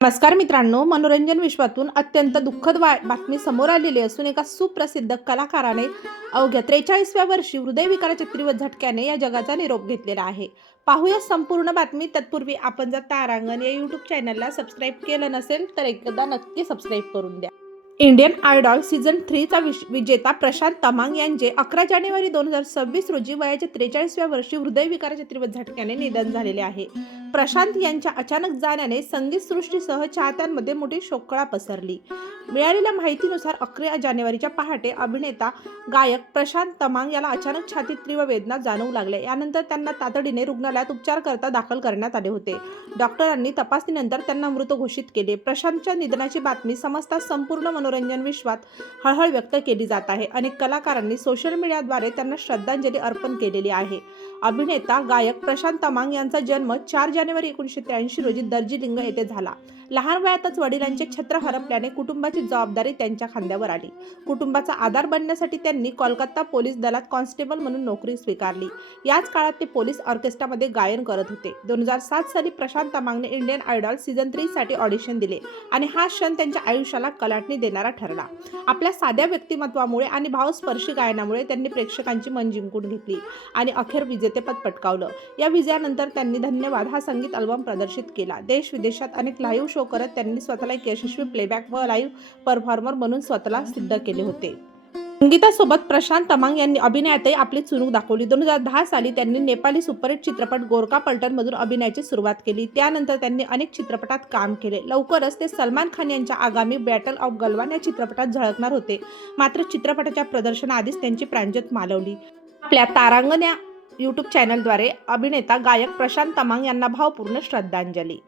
नमस्कार मित्रांनो, मनोरंजन विश्वातून अत्यंत दुःखद बातमी समोर आलेली असून एका सुप्रसिद्ध कलाकाराने अवघ्या 43व्या वर्षी हृदयविकाराच्या तीव्र झटक्याने या जगाचा निरोप घेतलेला आहे. पाहूया संपूर्ण बातमी. तत्पूर्वी आपण जर तारांगण या यूट्यूब चॅनलला सबस्क्राईब केलं नसेल तर एकदा नक्की सबस्क्राईब करून द्या. इंडियन आयडॉल सीझन 3चा विजेता प्रशांत तमांग यांचे 11 जानेवारी 2026 रोजी वयाच्या 43व्या वर्षी हृदयविकाराच्या तीव्र झटक्याने निधन झालेले आहे. प्रशांत यांच्या अचानक जाण्याने संगीतसृष्टीसह चाहत्यांमध्ये मोठी शोककळा पसरली. मिळालेल्या माहितीनुसार 11 जानेवारीच्या पहाटे अभिनेता गायक प्रशांत तमांग याला अचानक छातीत तीव्र वेदना जाणवू लागल्या. यानंतर त्यांना तातडीने रुग्णालयात उपचारकरता दाखल करण्यात आले होते. डॉक्टरांनी तपासणीनंतर त्यांना मृत घोषित केले. प्रशांतच्या निधनाची बातमी समजताच संपूर्ण मनोरंजन विश्वात हळहळ व्यक्त केली जात आहे. अनेक कलाकारांनी सोशल मीडियाद्वारे त्यांना श्रद्धांजली अर्पण केलेली आहे. अभिनेता गायक प्रशांत तमांग यांचा जन्म 4 जानेवारी 1983 रोजी दार्जिलिंग येथे झाला. लहान वयातच वडिलांचे छत्र हरपल्याने कुटुंबाची जबाबदारी त्यांच्या खांद्यावर आली. कुटुंबाचा आधार बनण्यासाठी त्यांनी कोलकाता पोलीस दलात कॉन्स्टेबल म्हणून नोकरी स्वीकारली. याच काळात ते पोलीस ऑर्केस्ट्रामध्ये गायन करत होते. 2007 साली प्रशांत तमांगने इंडियन आयडॉल सीझन 3 साठी ऑडिशन दिले आणि हा क्षण त्यांच्या आयुष्याला कलाटणी देणारा ठरला. आपल्या साध्या व्यक्तिमत्वामुळे आणि भावस्पर्शी गायनामुळे त्यांनी प्रेक्षकांची मन जिंकून घेतली आणि अखेर विजेतेपद पटकावलं. या विजयानंतर त्यांनी धन्यवाद हा संगीत अल्बम प्रदर्शित केला. देश विदेशात अनेक लाईव्ह शो करत त्यांनी स्वतःला एक यशस्वी प्लेबॅक व लाईव्ह परफॉर्मर म्हणून स्वतःला सिद्ध केले होते. संगीतासोबत प्रशांत तमांग यांनी अभिनयातही आपली चुणूक दाखवली. 2010 साली त्यांनी नेपाली सुपरहिट चित्रपट गोरखा पलटन मधून अभिनयाची सुरुवात केली. त्यानंतर त्यांनी अनेक चित्रपटात काम केले. लवकरच ते सलमान खान यांच्या आगामी बॅटल ऑफ गलवान या चित्रपटात झळकणार होते. मात्र चित्रपटाच्या प्रदर्शनाआधीच त्यांची प्राणज्योत मालवली. आपल्या तारांगण या यूट्यूब चॅनलद्वारे अभिनेता गायक प्रशांत तमांग यांना भावपूर्ण श्रद्धांजली.